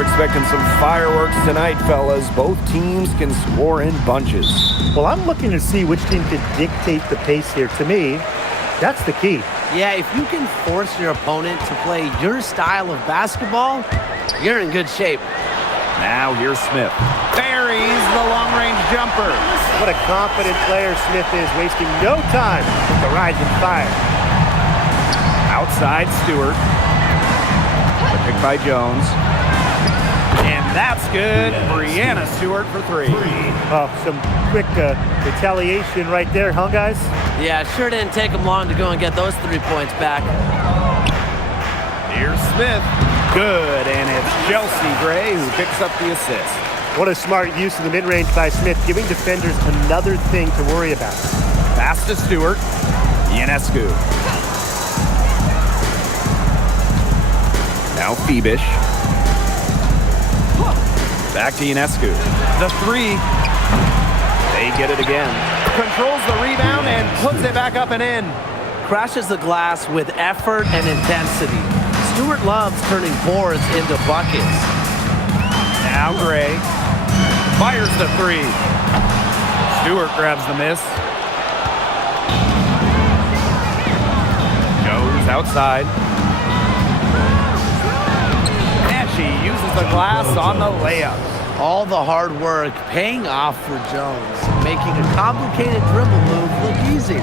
We're expecting some fireworks tonight, fellas. Both teams can score in bunches. Well, I'm looking to see which team can dictate the pace here. To me, that's the key. Yeah, if you can force your opponent to play your style of basketball, you're in good shape. Now here's Smith. Buries the long-range jumper. What a confident player Smith is, wasting no time with the rising fire. Outside Stewart. The pick by Jones. And that's good. Brianna Stewart for three. Oh, some quick retaliation right there, huh, guys? Yeah, sure didn't take them long to go and get those 3 points back. Here's Smith. Good, and it's Chelsea Gray who picks up the assist. What a smart use of the mid-range by Smith, giving defenders another thing to worry about. Pass to Stewart. Ionescu. Now Phoebish. Back to Ionescu. The three. They get it again. Controls the rebound and puts it back up and in. Crashes the glass with effort and intensity. Stewart loves turning boards into buckets. Now Gray. Fires the three. Stewart grabs the miss. Goes outside. And she uses the glass on the layup. All the hard work paying off for Jones, making a complicated dribble move look easy.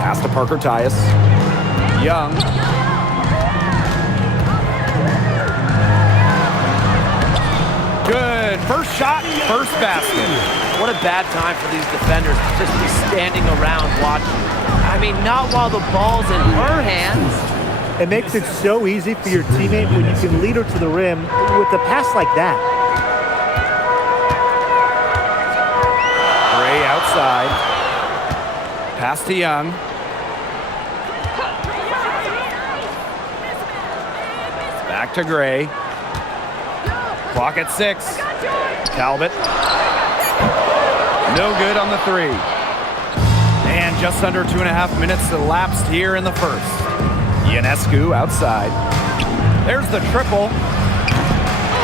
Pass to Parker Tyus. Young. Good. First shot, first basket. What a bad time for these defenders to just be standing around watching. I mean, not while the ball's in her hands. It makes it so easy for your teammate when you can lead her to the rim with a pass like that. Gray outside. Pass to Young. Back to Gray. Clock at 6. Talbot. No good on the three. And just under 2.5 minutes elapsed here in the first. Ionescu outside. There's the triple.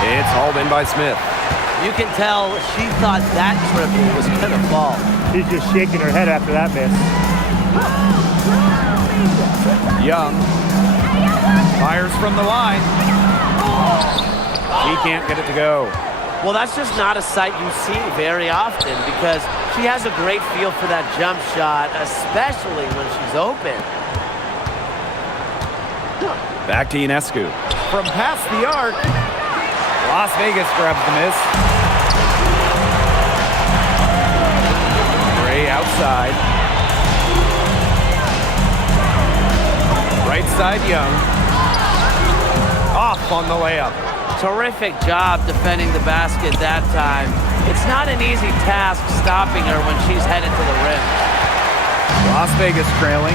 It's hauled in by Smith. You can tell she thought that triple was going to fall. She's just shaking her head after that miss. Young fires from the line. She can't get it to go. Well, that's just not a sight you see very often because she has a great feel for that jump shot, especially when she's open. Back to Ionescu. From past the arc, Las Vegas grabs the miss. Gray outside. Right side Young. Off on the layup. Terrific job defending the basket that time. It's not an easy task stopping her when she's headed to the rim. Las Vegas trailing.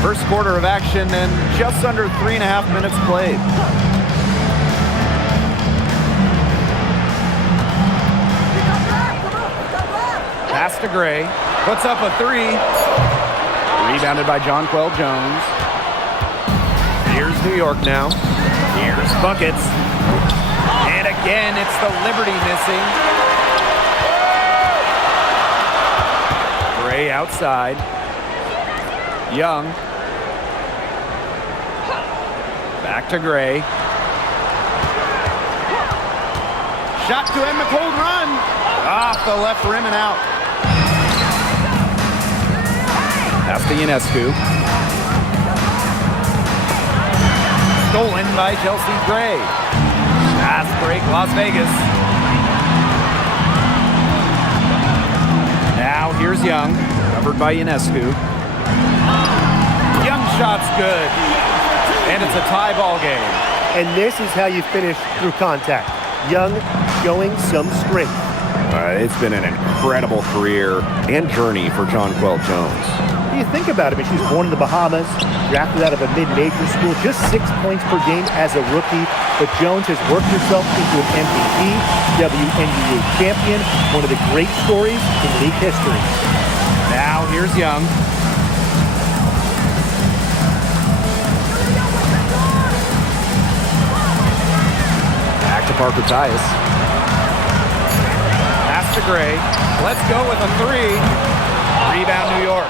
First quarter of action and just under 3.5 minutes played. Pass to Gray. Puts up a three. Rebounded by Jonquel Jones. Here's New York now. Here's buckets. And again, it's the Liberty missing. Gray outside. Young. Back to Gray. Shot to end the cold run. Off the left rim and out. Pass to Ionescu. Stolen by Chelsea Gray. Fast break, Las Vegas. Now here's Young, covered by Ionescu. Young shot's good. And it's a tie ball game. And this is how you finish through contact. Young showing some strength. It's been an incredible career and journey for Jonquel Jones. You think about it, I mean, she was born in the Bahamas, drafted out of a mid-major school, just 6 points per game as a rookie. But Jones has worked herself into an MVP, WNBA champion, one of the great stories in league history. Now here's Young. Parker Tyus. Pass to Gray. Let's go with a three. Rebound, New York.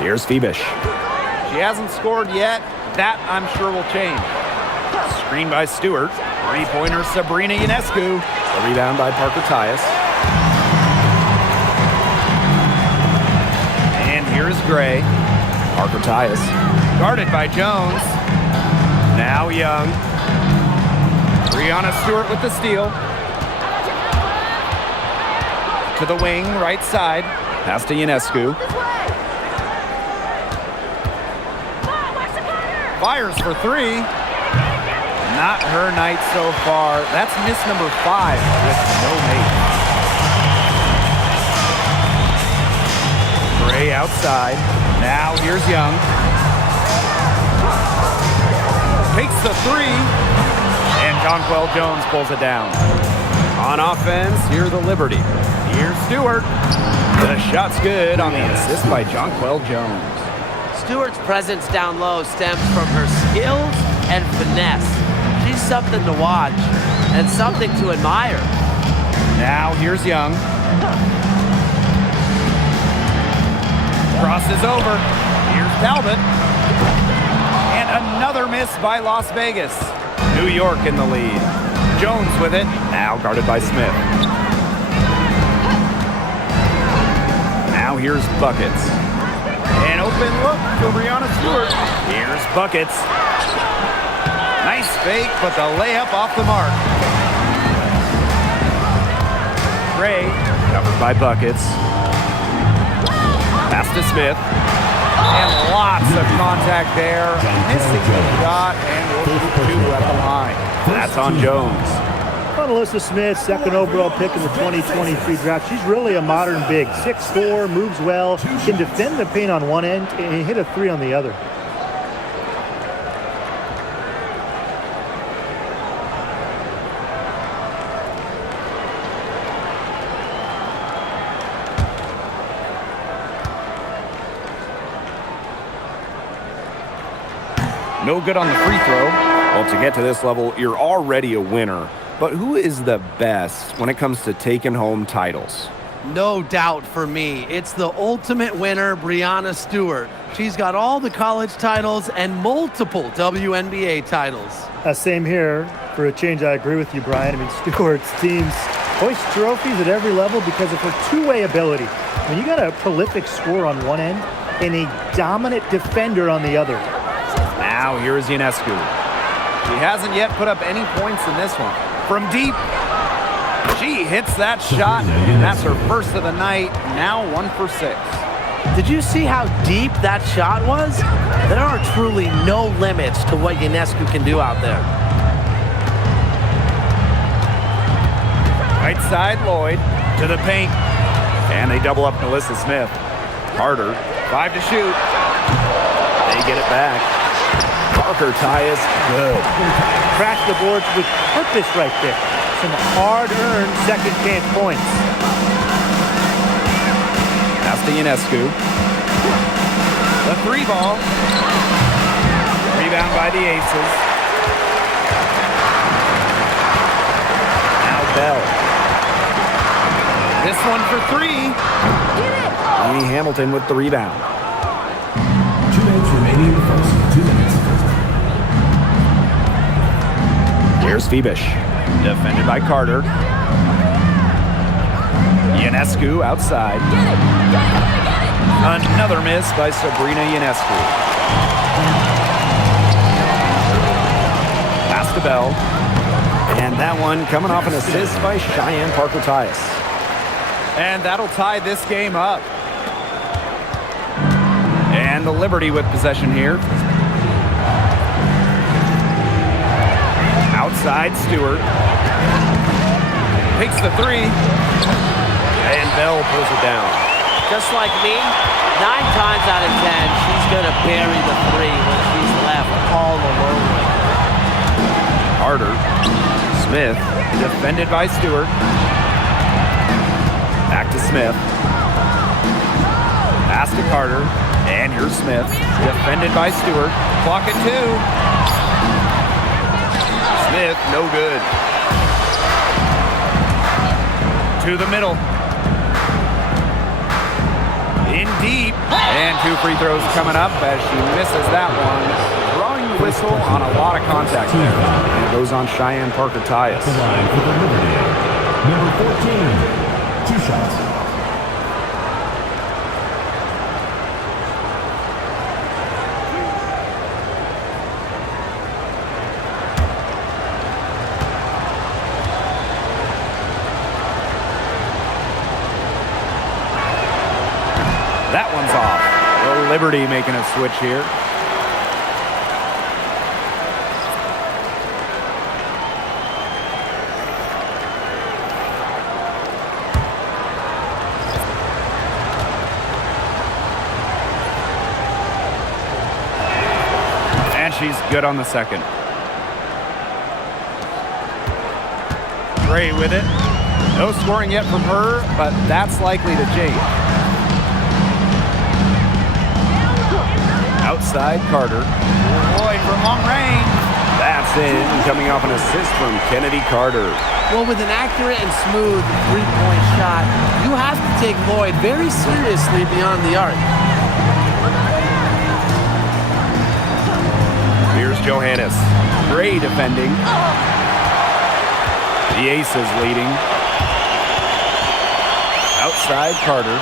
Here's Phoebish. She hasn't scored yet. That, I'm sure, will change. Screen by Stewart. Three-pointer, Sabrina Ionescu. The rebound by Parker Tyus. And here's Gray. Parker Tyus. Guarded by Jones. Now Young. Breanna Stewart with the steal. To the wing, right side. Pass to Ionescu. Fires for three. Not her night so far. That's miss number 5 with no mate. Gray outside. Now here's Young. Takes the three. And Jonquel Jones pulls it down. On offense, here the Liberty. Here's Stewart. The shot's good on the assist by Jonquel Jones. Stewart's presence down low stems from her skills and finesse. She's something to watch and something to admire. Now here's Young. Crosses over. Here's Talbot. And another miss by Las Vegas. New York in the lead. Jones with it. Now guarded by Smith. Now here's Buckets. An open look for Breanna Stewart. Here's Buckets. Nice fake, but the layup off the mark. Gray, covered by Buckets. Pass to Smith. And lots of contact there. Missing the shot, and we'll shoot 2 at the line. That's on Jones. On Alyssa Smith, second overall pick in the 2023 draft. She's really a modern big. 6'4", moves well, can defend the paint on one end and hit a three on the other. No good on the free throw. Well, to get to this level, you're already a winner. But who is the best when it comes to taking home titles? No doubt for me. It's the ultimate winner, Breanna Stewart. She's got all the college titles and multiple WNBA titles. Same here. For a change, I agree with you, Brian. I mean, Stewart's teams hoist trophies at every level because of her two-way ability. When you got a prolific scorer on one end and a dominant defender on the other. Now here's Ionescu. She hasn't yet put up any points in this one. From deep, she hits that shot, and that's her first of the night, now 1 for 6. Did you see how deep that shot was? There are truly no limits to what Ionescu can do out there. Right side, Lloyd to the paint, and they double up Alyssa Smith. Carter, 5 to shoot. They get it back. Parker Tyus, good. Crash the boards with purpose right there. Some hard-earned second chance points. Pass to Ionescu. The 3 ball. Rebound by the Aces. Now Bell. This one for 3. Amy Hamilton with the rebound. 2 minutes remaining in the first. 2 minutes. Here's Phoebish. Defended by Carter. Ionescu outside. Another miss by Sabrina Ionescu. Pass to Bell. And that one coming off an assist by Cheyenne Parker Tyus. And that'll tie this game up. And the Liberty with possession here. Outside, Stewart. Takes the 3. And Bell pulls it down. Just like me, 9 times out of 10, she's going to bury the 3 when she's left all alone with it. Carter. Smith. Defended by Stewart. Back to Smith. Pass to Carter. And here's Smith. Defended by Stewart. Clock at 2. Smith, no good. To the middle. In deep. And 2 free throws coming up as she misses that one. Drawing the whistle on a lot of contact there. And it goes on Cheyenne Parker-Tyus. The line for the Liberty. Number 14, 2 shots. That one's off. The Liberty making a switch here. And she's good on the second. Gray with it. No scoring yet from her, but that's likely to change. Outside Carter. Lloyd from long range. That's in, coming off an assist from Kennedy Carter. Well, with an accurate and smooth three-point shot, you have to take Lloyd very seriously beyond the arc. Here's Johannes. Gray defending. The Aces leading. Outside Carter.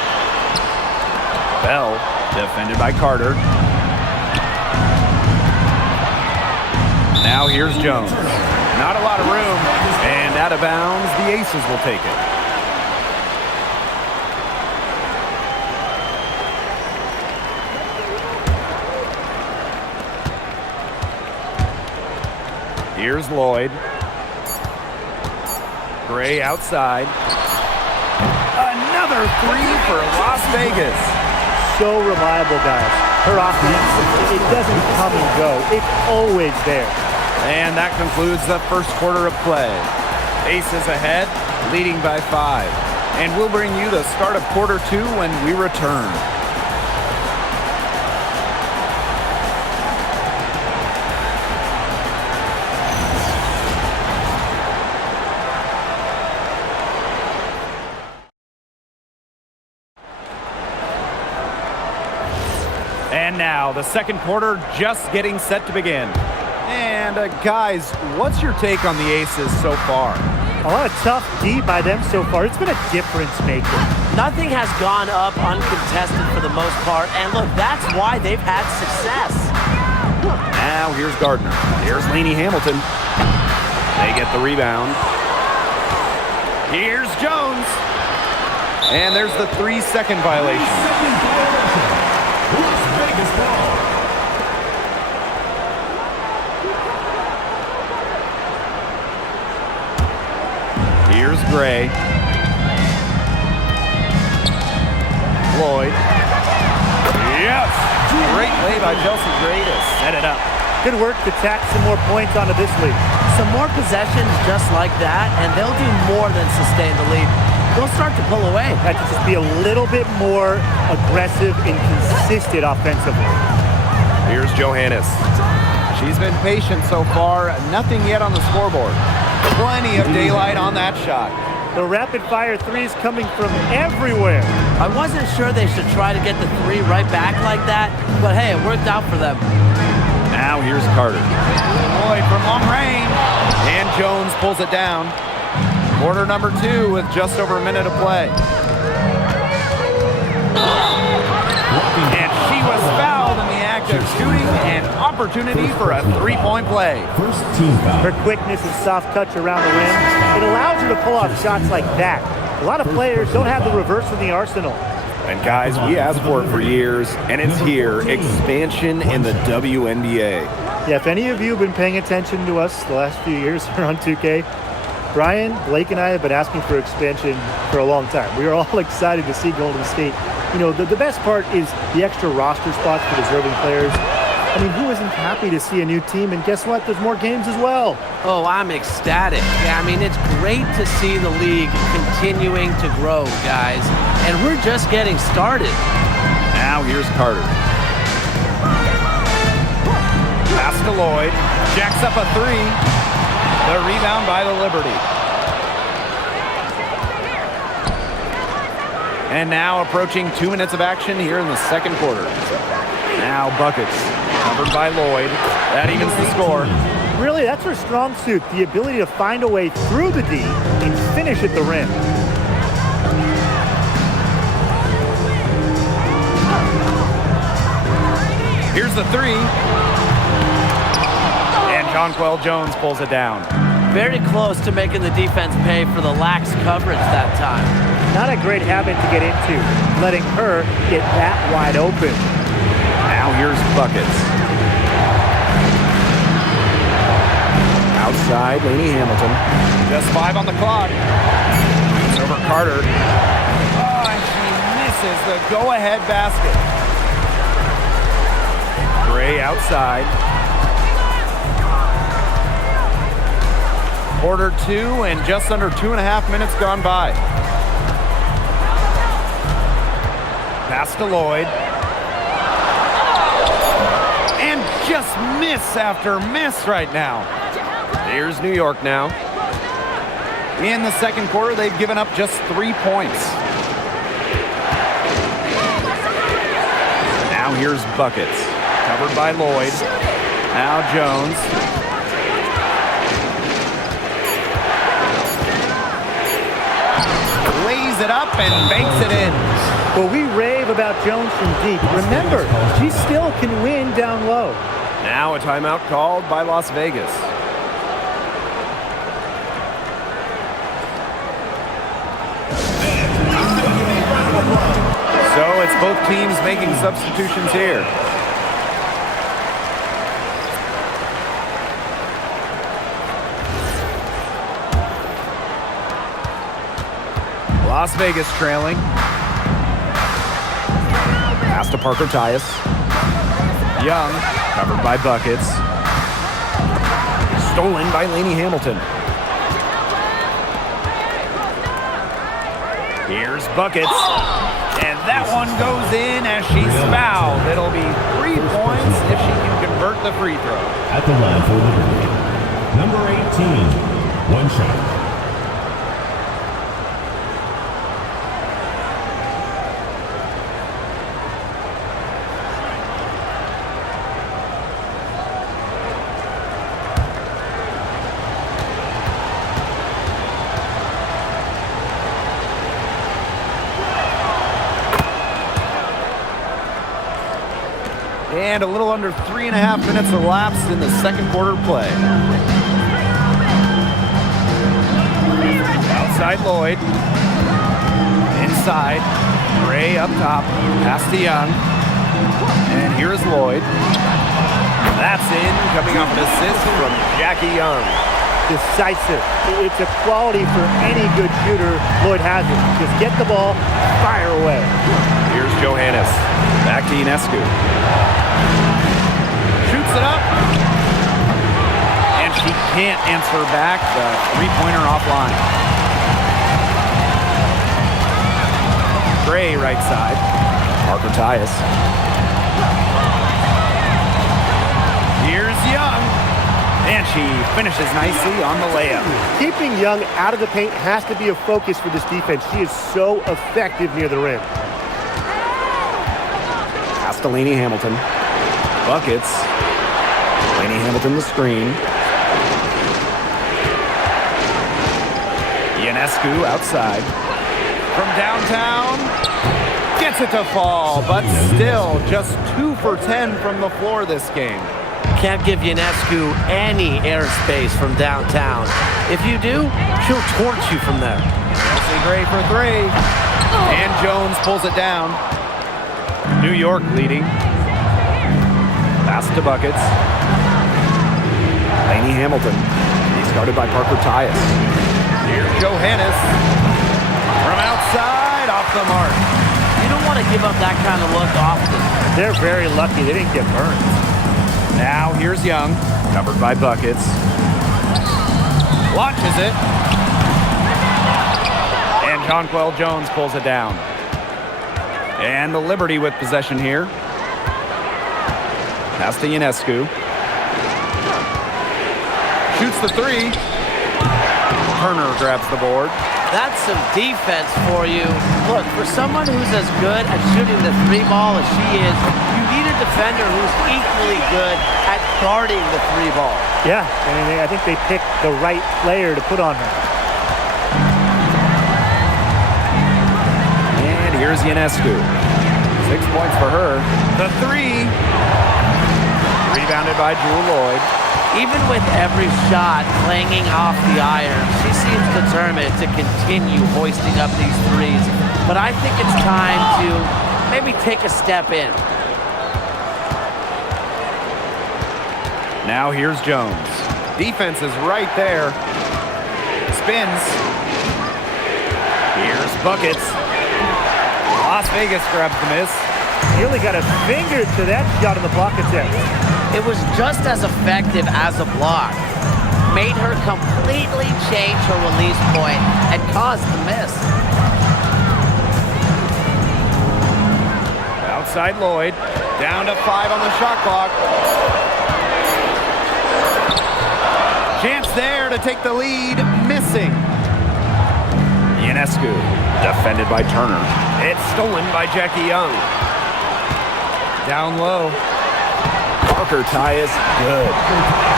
Bell defended by Carter. Now here's Jones. Not a lot of room, and out of bounds, the Aces will take it. Here's Lloyd. Gray outside. Another 3 for Las Vegas. So reliable, guys. Her offense, it doesn't come and go. It's always there. And that concludes the first quarter of play. Aces ahead, leading by 5. And we'll bring you the start of quarter 2 when we return. And now the second quarter just getting set to begin. And guys, what's your take on the Aces so far? A lot of tough D by them so far. It's been a difference maker. Nothing has gone up uncontested for the most part, and look, that's why they've had success. Now here's Gardner. Here's Lainey Hamilton. They get the rebound. Here's Jones. And there's the 3-second violation. Las Vegas ball. Here's Gray. Lloyd. Yes! Great play by Chelsea Gray to set it up. Good work to tack some more points onto this lead. Some more possessions just like that, and they'll do more than sustain the lead. They'll start to pull away. Have to just be a little bit more aggressive and consistent offensively. Here's Johannes. She's been patient so far. Nothing yet on the scoreboard. Plenty of daylight on that shot. The rapid-fire threes coming from everywhere. I wasn't sure they should try to get the 3 right back like that, but hey, it worked out for them. Now here's Carter. Lloyd from long range. And Jones pulls it down. Quarter number 2 with just over a minute of play. And she was fouled in the act of shooting, an opportunity for a 3-point play. First team foul. Her quickness and soft touch around the rim, it allows her to pull off shots like that. A lot of players don't have the reverse in the arsenal. And guys, we asked for it for years, and it's here. Expansion in the WNBA. Yeah, if any of you have been paying attention to us the last few years here on 2K, Brian, Blake, and I have been asking for expansion for a long time. We are all excited to see Golden State. You know, the best part is the extra roster spots for deserving players. I mean, who isn't happy to see a new team? And guess what? There's more games as well. Oh, I'm ecstatic. Yeah, I mean, it's great to see the league continuing to grow, guys. And we're just getting started. Now here's Carter. Pass to Lloyd. Jacks up a 3. The rebound by the Liberty. And now approaching 2 minutes of action here in the second quarter. Now buckets, covered by Lloyd. That evens the score. Really, that's her strong suit, the ability to find a way through the D and finish at the rim. Here's the three. And Jonquel Jones pulls it down. Very close to making the defense pay for the lax coverage that time. Not a great habit to get into, letting her get that wide open. Now here's buckets. Outside, Lainey Hamilton. Just 5 on the clock. It's over Carter. Oh, and she misses the go-ahead basket. Gray outside. Quarter 2 and just under 2.5 minutes gone by. Pass to Lloyd. And just miss after miss right now. Here's New York now. In the second quarter, they've given up just 3 points. Now here's buckets. Covered by Lloyd. Now Jones. Lays it up and banks it in. Well, we rave about Jones from deep. Remember, she still can win down low. Now a timeout called by Las Vegas. So it's both teams making substitutions here. Las Vegas trailing. Pass to Parker Tyus. Young, covered by buckets. Stolen by Lainey Hamilton. Here's buckets. And that one goes in as she's fouled. It'll be 3 points if she can convert the free throw. At the line for Liberty, number 18, 1 shot. And a little under 3.5 minutes elapsed in the second quarter play. Outside Lloyd. Inside. Gray up top. Pass to Young. And here's Lloyd. That's in, coming off an assist from Jackie Young. Decisive. It's a quality for any good shooter. Lloyd has it. Just get the ball, fire away. Here's Johannes. Back to Ionescu. Shoots it up. And she can't answer back. The three-pointer offline. Gray right side. Parker Tyus. Here's Young. And she finishes nicely on the layup. Keeping Young out of the paint has to be a focus for this defense. She is so effective near the rim. Pass to Lainey Hamilton. Buckets. Lainey Hamilton the screen. Ionescu outside. From downtown. Gets it to fall, but still just 2 for 10 from the floor this game. Can't give Ionescu any airspace from downtown. If you do, she'll torch you from there. Chelsea Gray for 3. And Jones pulls it down. New York leading. Pass to buckets. Lainey Hamilton. He's guarded by Parker Tyus. Here's Johannes. From outside, off the mark. You don't want to give up that kind of look often. They're very lucky they didn't get burned. Now here's Young, covered by buckets. Launches it. And Jonquel Jones pulls it down. And the Liberty with possession here. Pass to Ionescu. Shoots the three. Turner grabs the board. That's some defense for you. Look, for someone who's as good at shooting the three ball as she is, you need a defender who's equally good at guarding the three ball. Yeah, and I think they picked the right player to put on her. And here's Ionescu. 6 points for her. The three. Rebounded by Drew Lloyd. Even with every shot clanging off the iron, she seems determined to continue hoisting up these threes. But I think it's time to maybe take a step in. Now here's Jones. Defense is right there. Spins. Here's buckets. Las Vegas grabs the miss. He only got a finger to that shot on the block attempt. It was just as effective as a block. Made her completely change her release point and caused the miss. Outside Lloyd. Down to 5 on the shot clock. Chance there to take the lead. Missing. Ionescu. Defended by Turner. It's stolen by Jackie Young. Down low. Parker tie is good.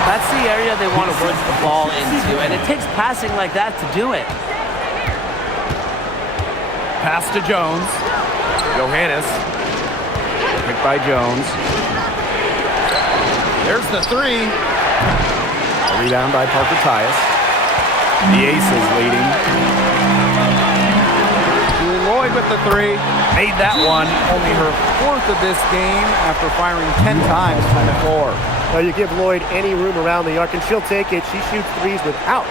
That's the area they want to work the ball into, and it takes passing like that to do it. Pass to Jones. Johannes. Picked by Jones. There's the three. A rebound by Parker Tyus. The Aces leading. Lloyd with the three. Made that one. Only her 4th of this game after firing 10 times from the floor. Well, you give Lloyd any room around the arc, and she'll take it. She shoots threes without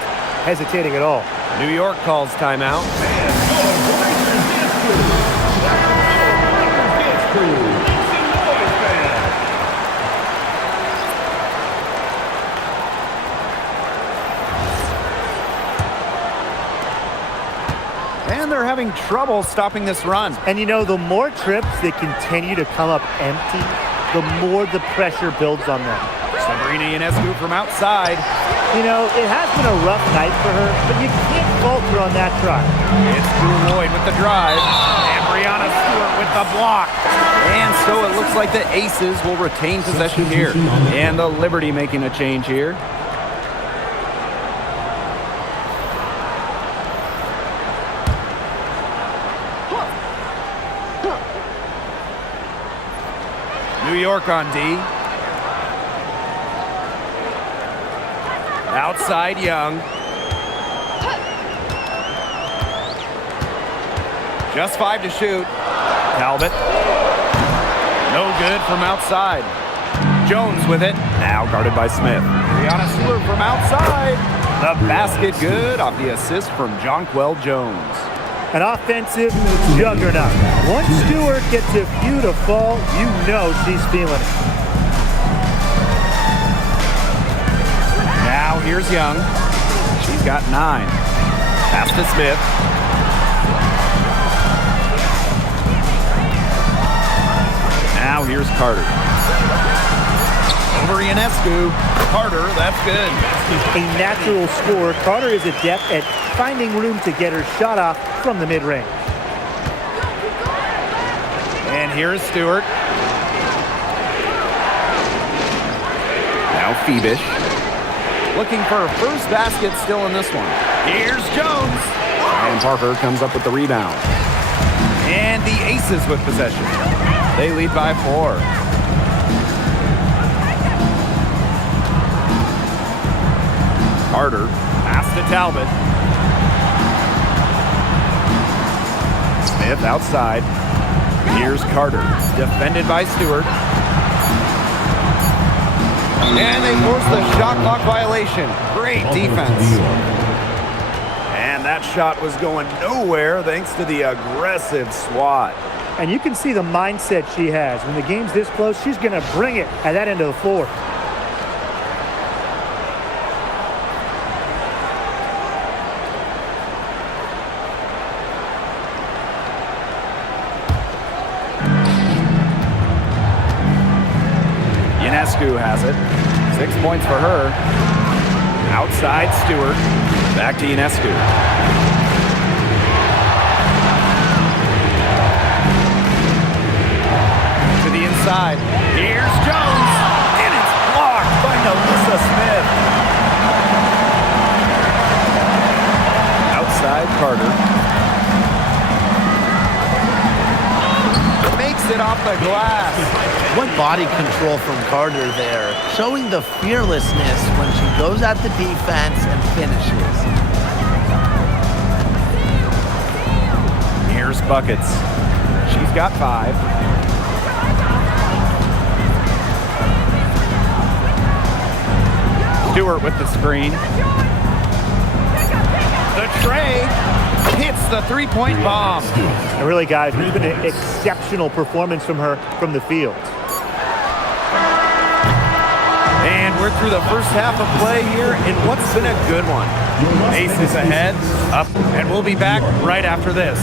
hesitating at all. New York calls timeout. And they're having trouble stopping this run. And you know, the more trips they continue to come up empty, the more the pressure builds on them. Sabrina Ionescu from outside. You know, it has been a rough night for her, but you can't falter on that try. It's Drew Lloyd with the drive. And Brianna Stewart with the block. And so it looks like the Aces will retain possession here. And the Liberty making a change here. New York on D. Outside Young. Just 5 to shoot. Talbot. No good from outside. Jones with it. Now guarded by Smith. Brianna Stewart from outside. The basket good off the assist from Jonquel Jones. An offensive juggernaut. Once Stewart gets a few to fall, you know she's feeling it. Now here's Young. She's got 9. Pass to Smith. Now here's Carter. Over Ionescu. Carter, that's good. A natural scorer, Carter is adept at finding room to get her shot off from the mid-range. And here's Stewart. Now Phoebish. Looking for her first basket still in this one. Here's Jones. And Parker comes up with the rebound. And the Aces with possession. They lead by 4. Carter, pass to Talbot. Smith outside. Here's Carter, defended by Stewart. And they force the shot clock violation. Great defense. And that shot was going nowhere thanks to the aggressive swat. And you can see the mindset she has. When the game's this close, she's going to bring it at that end of the floor. Ionescu has it. 6 points for her. Outside Stewart. Back to Ionescu. To the inside. Here's Jones. And it's blocked by Alyssa Smith. Outside Carter. Makes it off the glass. What body control from Carter there, showing the fearlessness when she goes at the defense and finishes. Here's Buckets. She's got 5. Stewart with the screen. The tray hits the three-point bomb. And really, guys, it's been an exceptional performance from her from the field. And we're through the first half of play here in what's been a good one. Aces ahead, up, and we'll be back right after this.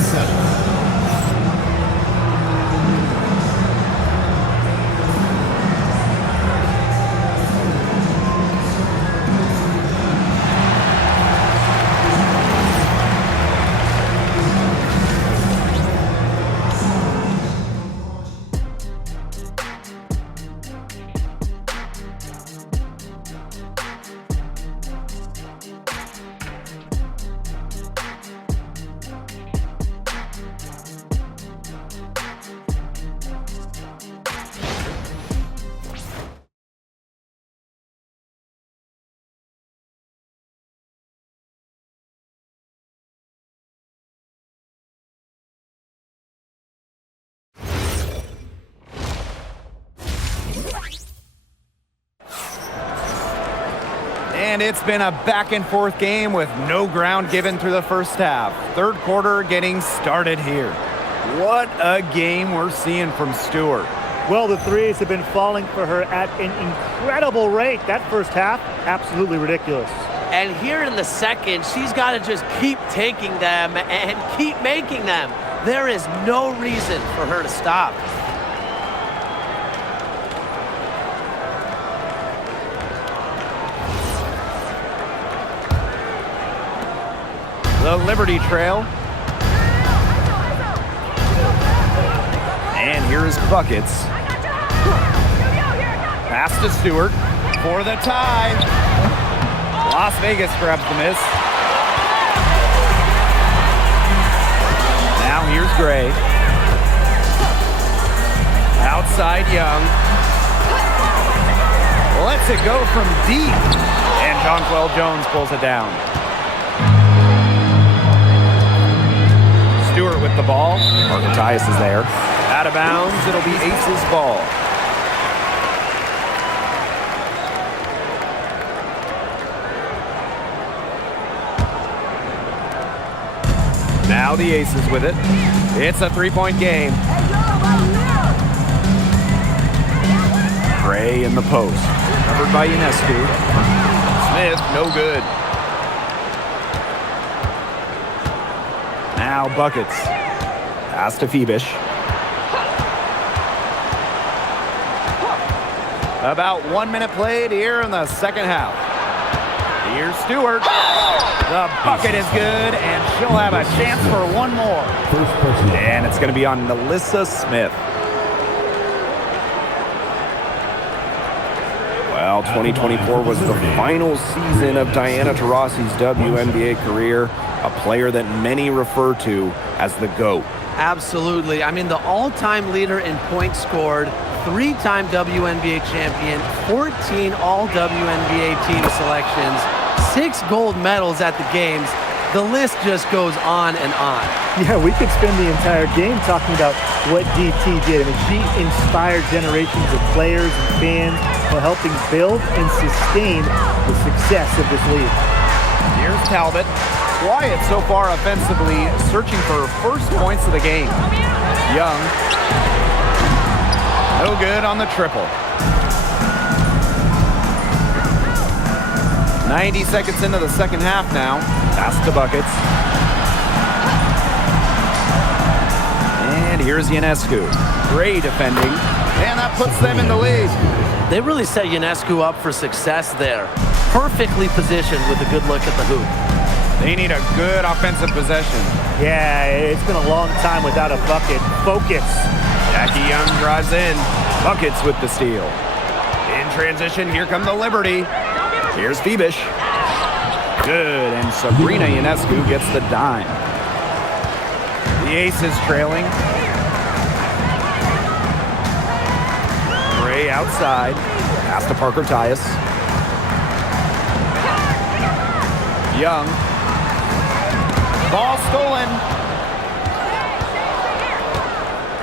And it's been a back-and-forth game with no ground given through the first half. Third quarter getting started here. What a game we're seeing from Stewart. Well, the threes have been falling for her at an incredible rate. That first half, absolutely ridiculous. And here in the second, she's got to just keep taking them and keep making them. There is no reason for her to stop. The Liberty Trail. And here's Buckets. Pass to Stewart for the tie. Las Vegas grabs the miss. Now here's Gray. Outside Young. Lets it go from deep. And Jonquel Jones pulls it down. Stewart with the ball. Argentius is there. Out of bounds. It'll be Aces ball. Now the Aces with it. It's a three-point game. Gray in the post. Covered by Ionescu. Smith, no good. Now Buckets. Pass to Phoebish. About 1 minute played here in the second half. Here's Stewart. The bucket is good, and she'll have a chance for one more. And it's going to be on Alyssa Smith. Well, 2024 was the final season of Diana Taurasi's WNBA career, a player that many refer to as the GOAT. Absolutely. I mean, the all-time leader in points scored, 3-time WNBA champion, 14 all-WNBA team selections, 6 gold medals at the games. The list just goes on and on. Yeah, we could spend the entire game talking about what DT did. I mean, she inspired generations of players and fans while helping build and sustain the success of this league. Here's Talbot. Quiet so far offensively, searching for first points of the game. Young. No good on the triple. 90 seconds into the second half now. Pass to Buckets. And here's Ionescu. Great defending. And that puts them in the lead. They really set Ionescu up for success there. perfectly positioned with a good look at the hoop. They need a good offensive possession. Yeah, it's been a long time without a bucket. Focus. Jackie Young drives in. Buckets with the steal. In transition, here come the Liberty. Here's Phoebish. Good, and Sabrina Ionescu gets the dime. The Aces trailing. Gray outside. Pass to Parker Tyus. Young. Ball stolen.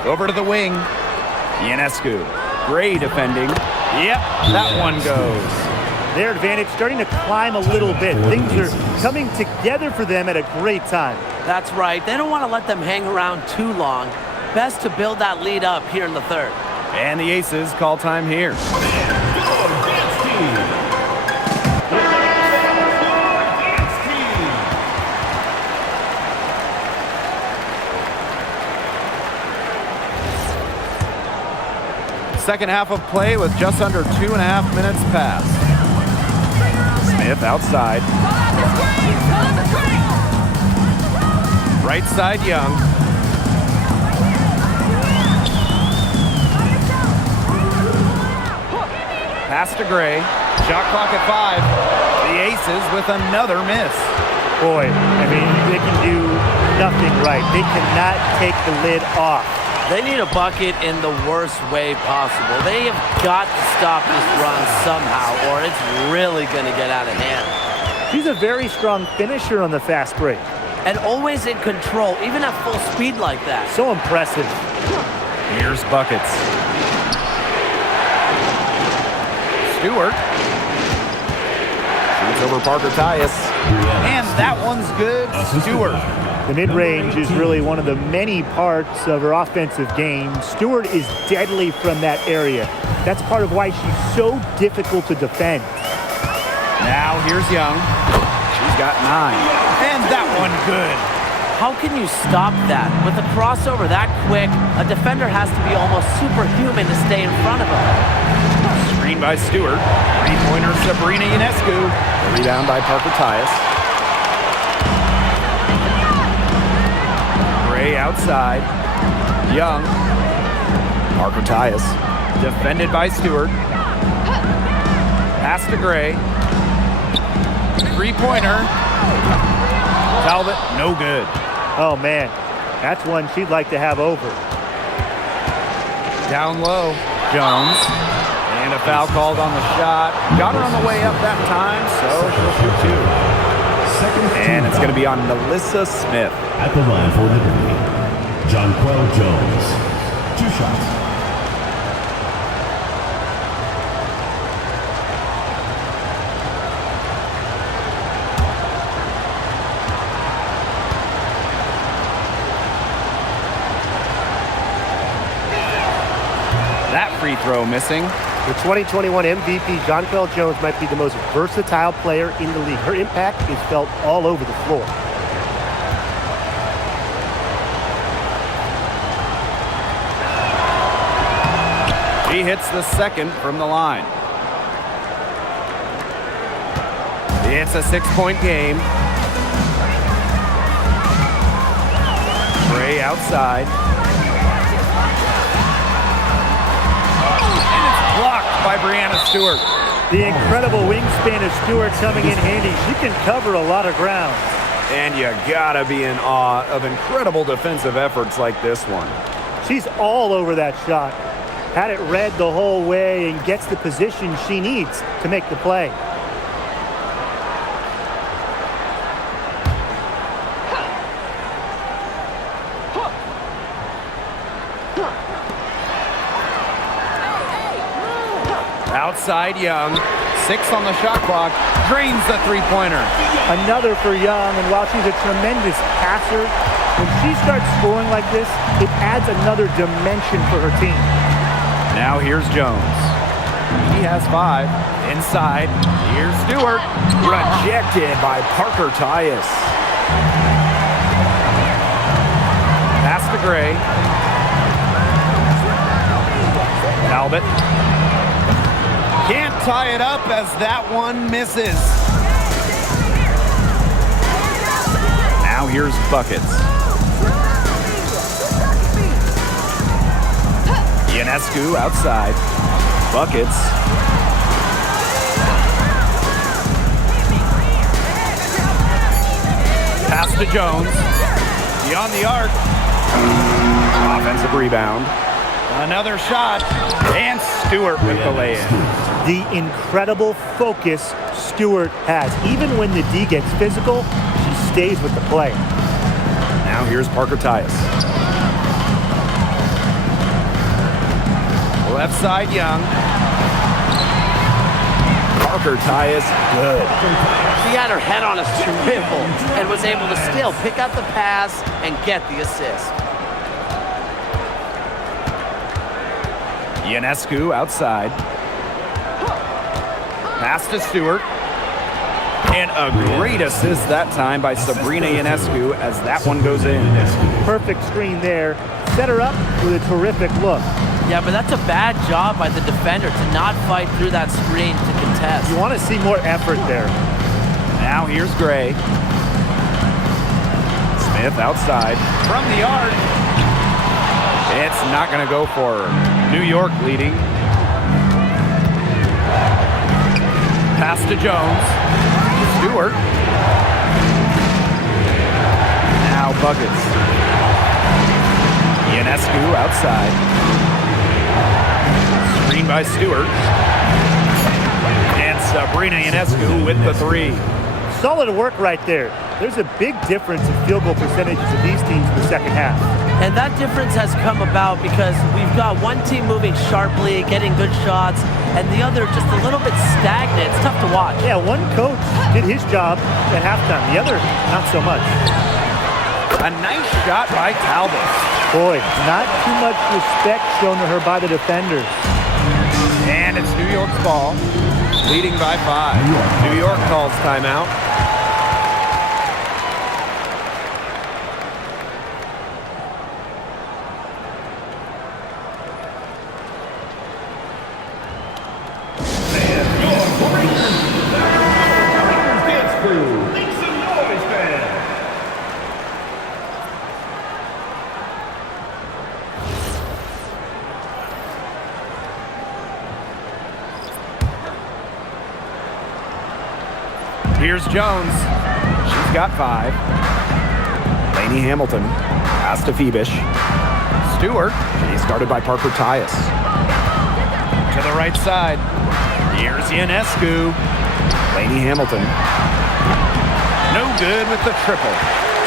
Over to the wing. Ionescu. Gray defending. Yep, that one goes. Their advantage starting to climb a little bit. Things are coming together for them at a great time. That's right. They don't want to let them hang around too long. Best to build that lead up here in the third. And the Aces call time here. Second half of play with just under 2.5 minutes passed. Smith outside. Right side Young. Pass to Gray. Shot clock at 5. The Aces with another miss. Boy, I mean, they can do nothing right. They cannot take the lid off. They need a bucket in the worst way possible. They have got to stop this run somehow, or it's really going to get out of hand. She's a very strong finisher on the fast break. And always in control, even at full speed like that. So impressive. Here's buckets. Stewart. Shoots over Parker Tyus. And that one's good. Stewart. The mid-range is really one of the many parts of her offensive game. Stewart is deadly from that area. That's part of why she's so difficult to defend. Now here's Young. She's got 9. And that one good. How can you stop that? With a crossover that quick, a defender has to be almost superhuman to stay in front of him. Screen by Stewart. Three-pointer Sabrina Ionescu. The rebound by Parker Tyus. Gray outside. Young. Parker Tyus. Defended by Stewart. Pass to Gray. Three-pointer. Talbot, no good. Oh, man. That's one she'd like to have over. Down low. Jones. And a foul called on the shot. Got her on the way up that time, so she'll shoot 2. And it's going to be on Melissa Smith. At the line for Liberty, Jonquel Jones. 2 shots. That free throw missing. The 2021 MVP, Jonquel Jones, might be the most versatile player in the league. Her impact is felt all over the floor. She hits the second from the line. It's a 6-point game. Gray outside. And it's blocked by Brianna Stewart. The incredible wingspan of Stewart coming in handy. She can cover a lot of ground. And you gotta be in awe of incredible defensive efforts like this one. She's all over that shot. Had it read the whole way and gets the position she needs to make the play. Outside Young, 6 on the shot clock, drains the three-pointer. Another for Young, and while she's a tremendous passer, when she starts scoring like this, it adds another dimension for her team. Now here's Jones. He has 5. Inside, here's Stewart. Rejected by Parker Tyus. Pass to Gray. Talbot. Can't tie it up as that one misses. Now here's Buckets. Ionescu outside. Buckets. Pass to Jones. Beyond the arc. Offensive rebound. Another shot. And Stewart with the lay-in. The incredible focus Stewart has. Even when the D gets physical, she stays with the play. Now here's Parker Tyus. Left side, Young. Parker Tyus, good. She had her head on a swivel and was able to still pick up the pass and get the assist. Ionescu outside. Pass to Stewart. And a great assist that time by Sabrina Ionescu as that one goes in. Perfect screen there. Set her up with a terrific look. Yeah, but that's a bad job by the defender to not fight through that screen to contest. You want to see more effort there. Now here's Gray. Smith outside. From the arc. It's not going to go for her. New York leading. Pass to Jones. Stewart. Now Buckets. Ionescu outside. Screen by Stewart. And Sabrina Ionescu with the three. Solid work right there. There's a big difference in field goal percentages of these teams in the second half. And that difference has come about because we've got one team moving sharply, getting good shots, and the other just a little bit stagnant. It's tough to watch. Yeah, one coach did his job at halftime. The other, not so much. A nice shot by Talbot. Boy, not too much respect shown to her by the defenders. And it's New York's ball, leading by 5. New York calls timeout. Here's Jones. She's got 5. Lainey Hamilton. Pass to Phoebish. Stewart. She's guarded by Parker Tyus. To the right side. Here's Ionescu. Lainey Hamilton. No good with the triple.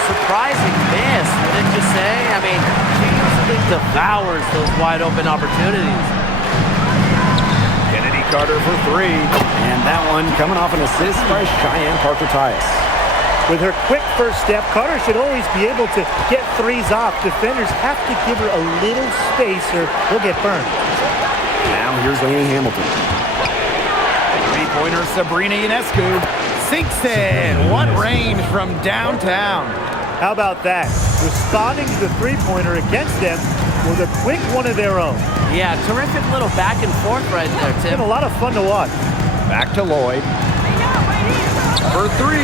Surprising miss, wouldn't you say? I mean, she usually devours those wide open opportunities. Kennedy Carter for 3. And that one coming off an assist by Cheyenne Parker Tyus. With her quick first step, Carter should always be able to get threes off. Defenders have to give her a little space or they'll get burned. Now here's Lainey Hamilton. Three-pointer Sabrina Ionescu. Sinks in. What range from downtown. How about that? Responding to the three-pointer against them with a quick one of their own. Yeah, terrific little back and forth right there, It's Tim. been a lot of fun to watch. Back to Lloyd. For 3.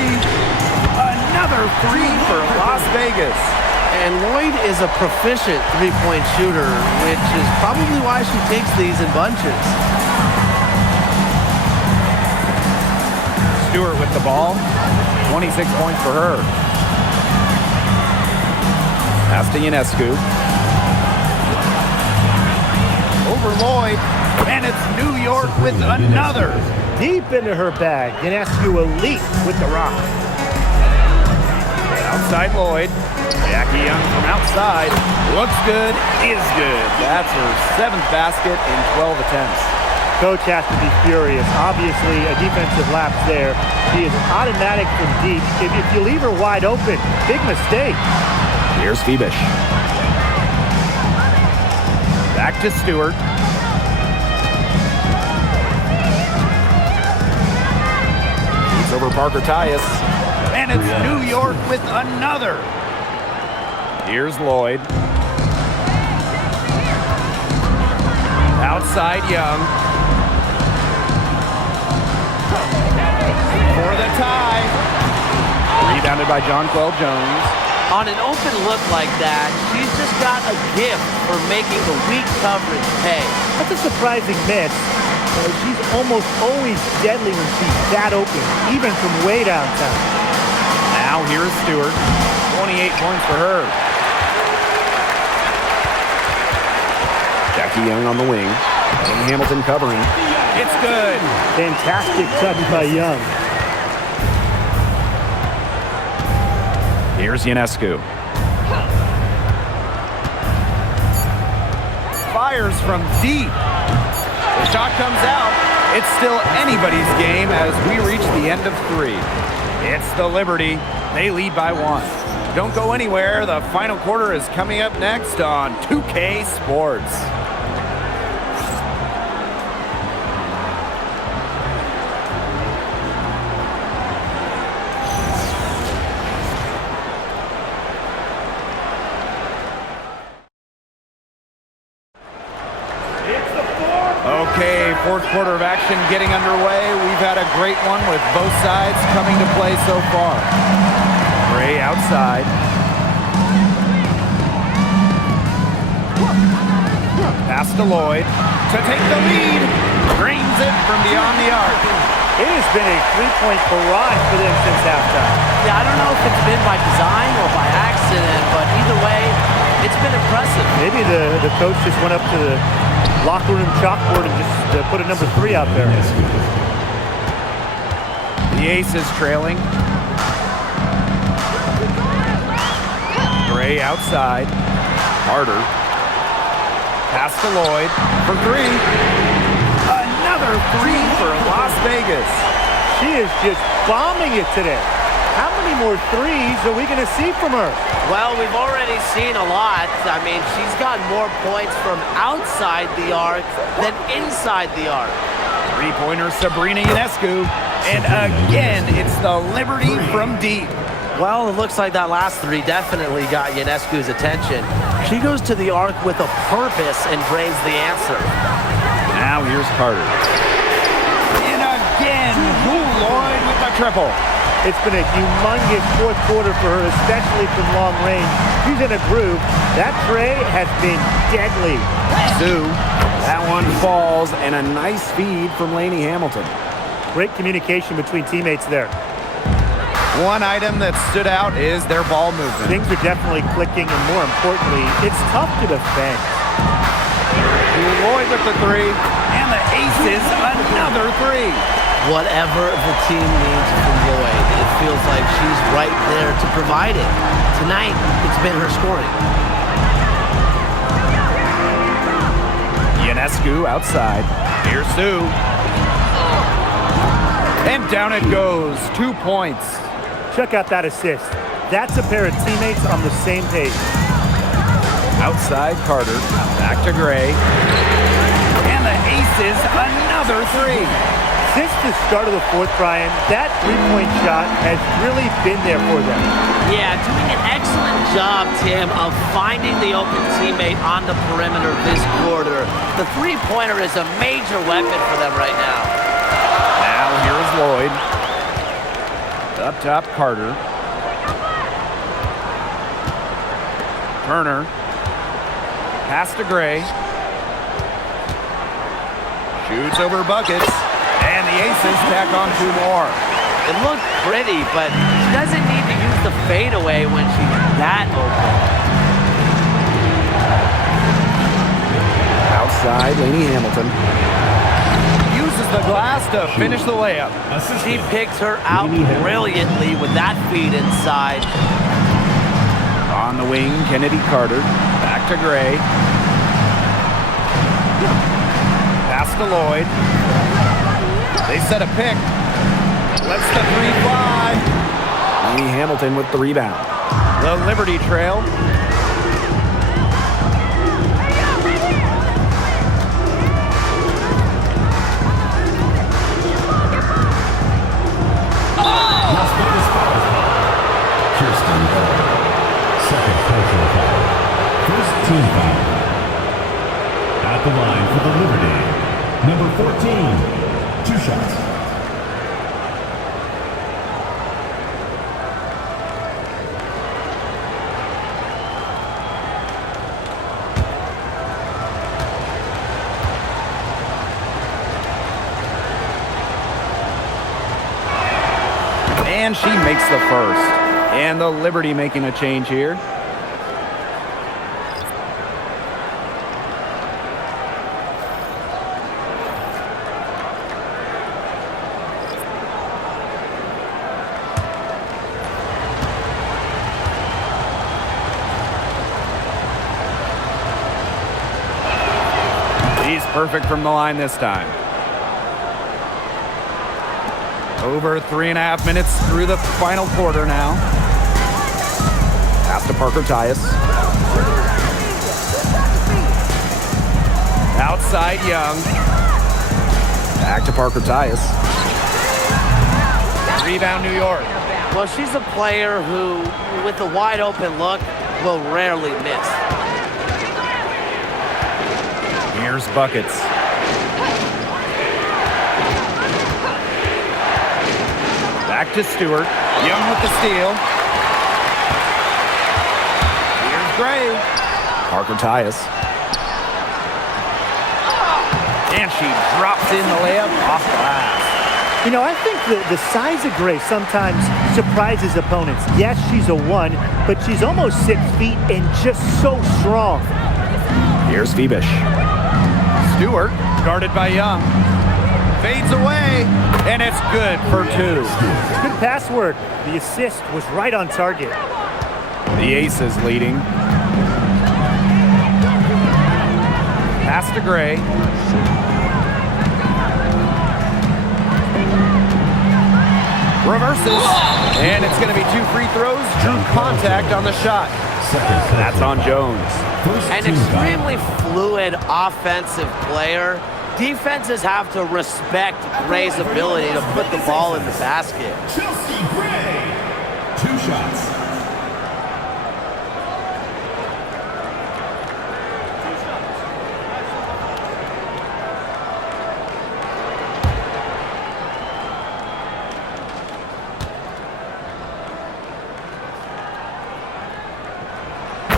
Another 3 for Las Vegas. And Lloyd is a proficient three-point shooter, which is probably why she takes these in bunches. Stewart with the ball. 26 points for her. Pass to Ionescu. Over Lloyd. And it's New York with another. Deep into her bag. Ionescu elite with the rock. Outside Lloyd. Jackie Young from outside. Looks good, is good. That's her 7th basket in 12 attempts. Coach has to be furious. Obviously, a defensive lapse there. She is automatic from deep. If you leave her wide open, big mistake. Here's Phoebish. Back to Stewart. He's over Parker Tyus. And it's New York with another. Here's Lloyd. Outside Young. For the tie. Rebounded by Jonquel Jones. On an open look like that, she's just got a gift for making the weak coverage pay. That's a surprising miss. She's almost always deadly when she's that open, even from way downtown. Now here's Stewart. 28 points for her. Jackie Young on the wing. And Hamilton covering. It's good. Fantastic touch by Young. Here's Ionescu. Fires from deep. The shot comes out. It's still anybody's game as we reach the end of 3. It's the Liberty. They lead by 1. Don't go anywhere. The final quarter is coming up next on 2K Sports. Okay, fourth quarter of action getting underway. We've had a great one with both sides coming to play so far. Gray outside. Pass to Lloyd to take the lead. Drains it from beyond the arc. It has been a three-point barrage for them since halftime. Yeah, I don't know if it's been by design or by accident, but either way, it's been impressive. Maybe the coach just went up to the locker room chalkboard and just put a number 3 out there. The Ace is trailing. Gray outside. Harder. Pass to Lloyd for 3. Another 3 for Las Vegas. She is just bombing it today. How many more threes are we going to see from her? Well, we've already seen a lot. I mean, she's got more points from outside the arc than inside the arc. Three-pointer Sabrina Ionescu. And again, it's the Liberty from deep. Well, it looks like that last 3 definitely got Ionescu's attention. She goes to the arc with a purpose and drains the answer. Now here's Carter. And again, Lloyd with the triple. It's been a humongous fourth quarter for her, especially from long range. She's in a groove. That tray has been deadly. Sue, that one falls, and a nice feed from Lainey Hamilton. Great communication between teammates there. One item that stood out is their ball movement. Things are definitely clicking, and more importantly, it's tough to defend. Lloyd with the 3, and the Aces another 3. Whatever the team needs from Lloyd, it feels like she's right there to provide it. Tonight, it's been her scoring. Ionescu outside. Here's Sue. And down it goes. 2 points. Check out that assist. That's a pair of teammates on the same page. Outside Carter. Back to Gray. And the Aces another 3. Since the start of the fourth, Brian, that three-point shot has really been there for them. Yeah, doing an excellent job, Tim, of finding the open teammate on the perimeter this quarter. The three-pointer is a major weapon for them right now. Now here's Lloyd. Up top, Carter. Turner. Pass to Gray. Shoots over buckets. And the Aces tack on 2 more. It looked pretty, but she doesn't need to use the fadeaway when she's that open. Outside, Lainey Hamilton. Uses the glass to finish the layup. She picked her out brilliantly with that feed inside. On the wing, Kennedy Carter. Back to Gray. Pass to Lloyd. They set a pick. Lets the 3 fly. Lainey Hamilton with the rebound. The Liberty trail. Second personal foul. First team foul. At the line for the Liberty, number 14, 2 shots. And she makes the first. And the Liberty making a change here. He's perfect from the line this time. Over 3.5 minutes through the final quarter now. Pass to Parker Tyus. Outside Young. Back to Parker Tyus. Rebound New York. Well, she's a player who, with a wide open look, will rarely miss. Here's buckets. Back to Stewart. Young with the steal. Here's Gray. Parker Tyus. And she drops in the layup off glass. You know, I think the size of Gray sometimes surprises opponents. Yes, she's a 1, but she's almost 6 feet and just so strong. Here's Phoebish. Stewart, guarded by Young. Fades away, and it's good for 2. Good pass work. The assist was right on target. The Aces leading. Pass to Gray. Reverses, and it's going to be 2 free throws. Drew contact on the shot. That's on Jones. An extremely fluid offensive player. Defenses have to respect Gray's ability to put the ball in the basket. Chelsea Gray, 2 shots.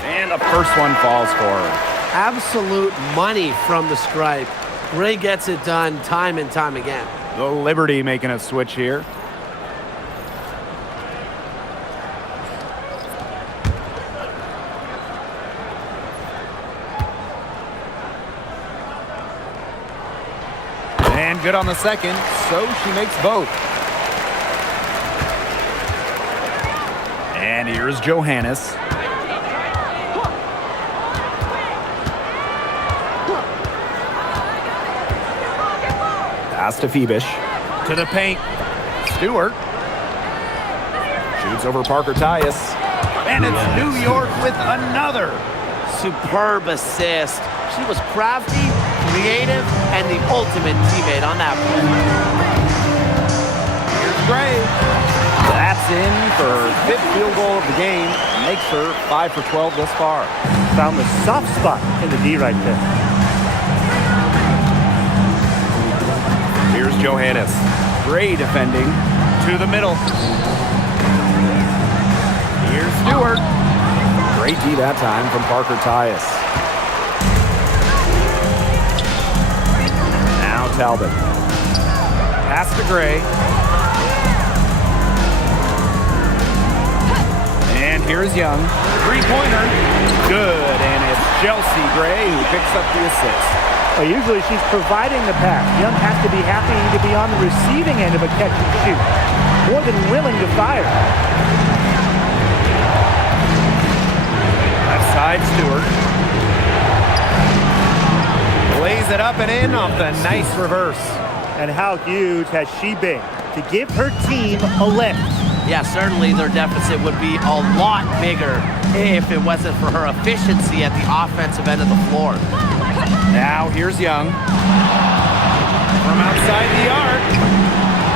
And the first one falls for her. Absolute money from the stripe. Gray gets it done time and time again. The Liberty making a switch here. And good on the second, so she makes both. And here's Johannes. Pass to Phoebish. To the paint. Stewart. Shoots over Parker Tyus. And it's New York with another. Superb assist. She was crafty, creative, and the ultimate teammate on that play. Here's Gray. That's in for her 5th field goal of the game. Makes her 5 for 12 thus far. Found the soft spot in the D right there. Here's Johannes. Gray defending to the middle. Here's Stewart. Great D that time from Parker Tyus. Now Talbot. Pass to Gray. And here's Young. 3-pointer. Good. And it's Chelsea Gray who picks up the assist. Well, usually she's providing the pass. Young has to be happy to be on the receiving end of a catch and shoot. More than willing to fire. Left side, Stewart. Lays it up and in off the nice reverse. And how huge has she been to give her team a lift? Yeah, certainly their deficit would be a lot bigger if it wasn't for her efficiency at the offensive end of the floor. Now here's Young. From outside the arc.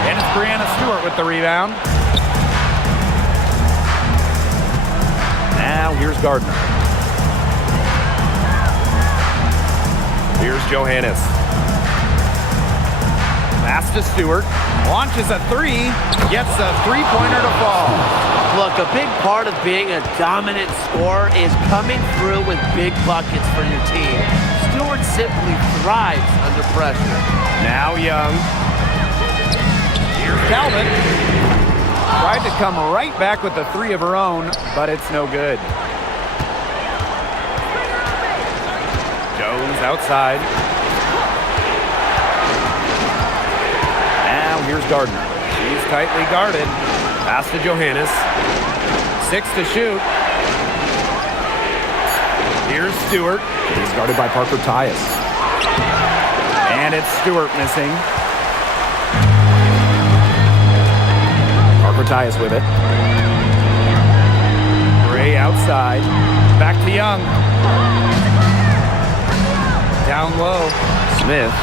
And it's Brianna Stewart with the rebound. Now here's Gardner. Here's Johannes. Pass to Stewart. Launches a 3. Gets a 3-pointer to fall. Look, a big part of being a dominant scorer is coming through with big buckets for your team. Stewart simply thrives under pressure. Now Young. Here's Calvin. Tried to come right back with the three of her own, but it's no good. Jones outside. Now here's Gardner. She's tightly guarded. Pass to Johannes. 6 to shoot. Here's Stewart. He's guarded by Parker Tyus. And it's Stewart missing. Parker Tyus with it. Gray outside. Back to Young. Down low. Smith.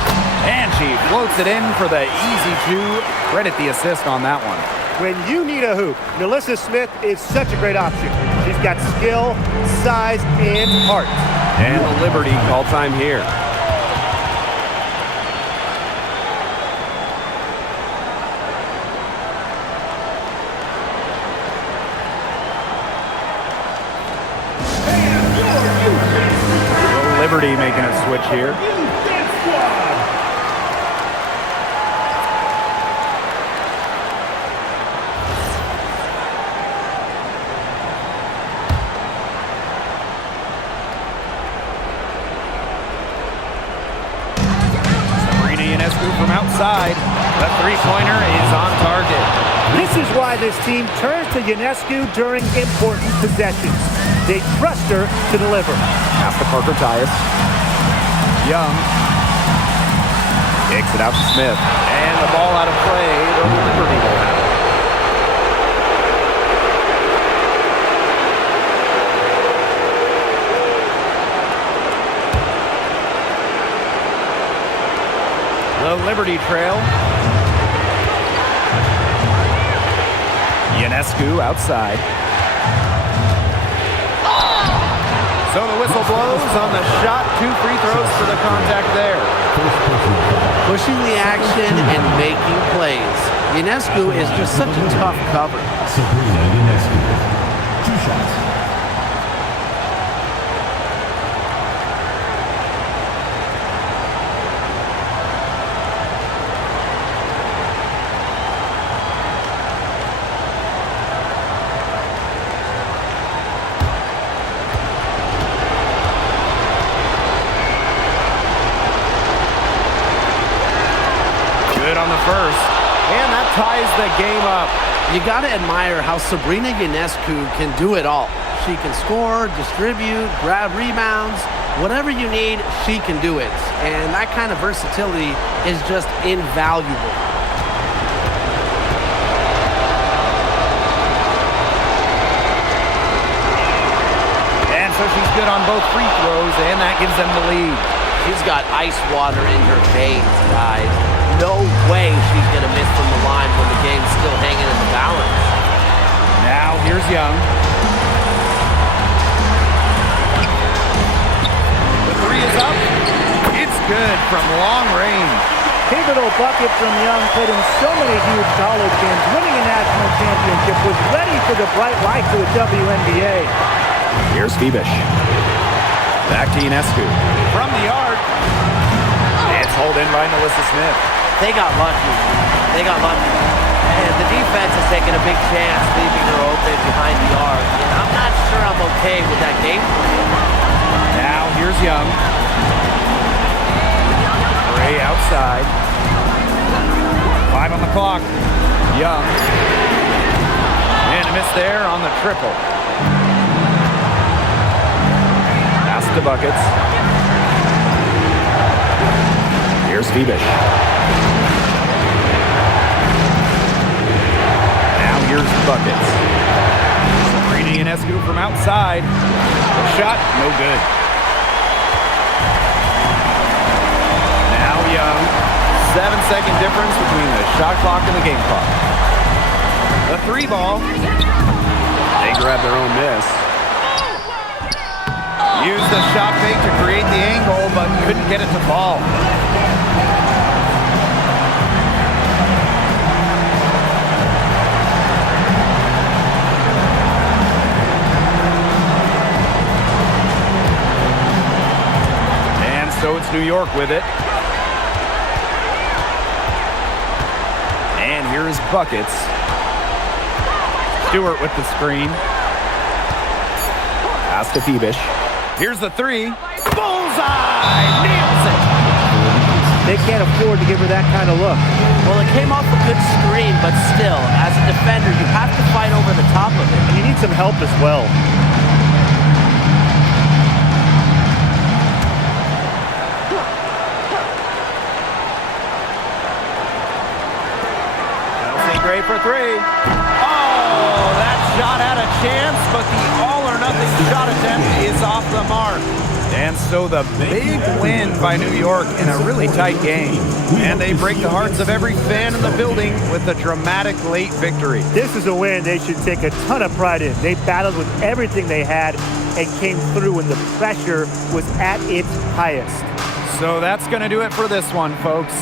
And she floats it in for the easy two. Credit the assist on that one. When you need a hoop, Melissa Smith is such a great option. She's got skill, size, and heart. And the Liberty call time here. Liberty making a switch here. From outside, the three-pointer is on target. This is why this team turns to Ionescu during important possessions. They trust her to deliver. Pass to Parker Tyus. Young. Kicks it out to Smith. And the ball out of play. The Liberty will have it. The Liberty trail. Ionescu outside. So the whistle blows on the shot. 2 free throws for the contact there. Pushing the action and making plays. Ionescu is just such a tough cover. Sabrina Ionescu. 2 shots. On the first, and that ties the game up. You got to admire how Sabrina Ionescu can do it all. She can score, distribute, grab rebounds, whatever you need, she can do it. And that kind of versatility is just invaluable. And so she's good on both free throws, and that gives them the lead. She's got ice water in her veins, guys. No way she's going to miss from the line when the game's still hanging in the balance. Now here's Young. The three is up. It's good from long range. Pivotal bucket from Young, played in so many huge college games, winning a national championship, was ready for the bright lights of the WNBA. Here's Febish. Back to Ionescu. From the arc. It's hauled in by Melissa Smith. They got lucky. They got lucky. And the defense is taking a big chance, leaving her open behind the arc. And I'm not sure I'm okay with that game plan. Now here's Young. Gray outside. 5 on the clock. Young. And a miss there on the triple. Pass to Buckets. Here's Febish. Now here's Buckets. Sabrina Ionescu from outside. The shot, no good. Now Young. 7-second difference between the shot clock and the game clock. The 3 ball. They grab their own miss. Used the shot fake to create the angle, but couldn't get it to fall. And so it's New York with it. And here's Buckets. Stewart with the screen. Pass to Thiebish. Here's the three. Bullseye! Nails it! They can't afford to give her that kind of look. Well, it came off a good screen, but still, as a defender, you have to fight over the top of it. You need some help as well. Kelsey Gray for three. Oh, that shot had a chance, but the all-or-nothing shot attempt is off the mark. And so the big win by New York in a really tight game. And they break the hearts of every fan in the building with a dramatic late victory. This is a win they should take a ton of pride in. They battled with everything they had and came through when the pressure was at its highest. So that's going to do it for this one, folks.